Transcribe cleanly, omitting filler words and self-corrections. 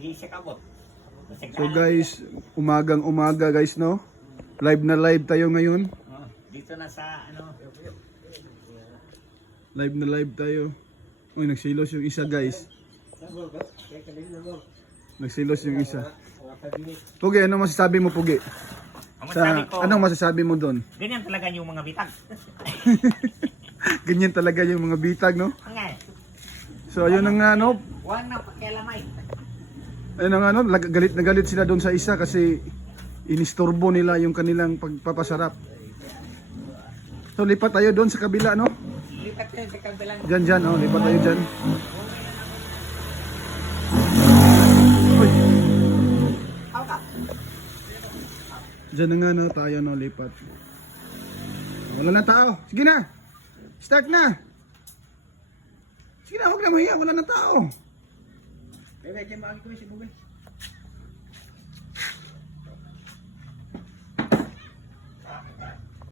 Di siya kabot. So guys, umagang-umaga guys, no? Live na live tayo ngayon. Oh, dito na sa ano. Live na live tayo. Uy, nagsilos yung isa guys. Nagsilos yung isa. Pugi, ano masasabi mo Pugi? Ang masasabi ko, Anong masasabi mo doon? ganyan talaga yung mga bitag. Ganyan talaga yung mga bitag, no? Angay. So ayun na nga, no? Huwag na pakialamay. Ayun na nga, no? Galit na galit sila doon sa isa kasi inistorbo nila yung kanilang pagpapasarap. So lipat tayo doon sa kabila, no? Lipat yun sa kabilang. Dyan, oh. Lipat tayo dyan. Uy. Ka. Dyan na nga, no? Tayo, no? Lipat. Wala na tao. Sige na. Start na. Sige na, huwag na mahiya. Wala na tao. Bebe, dyan makakita ko si Bugay.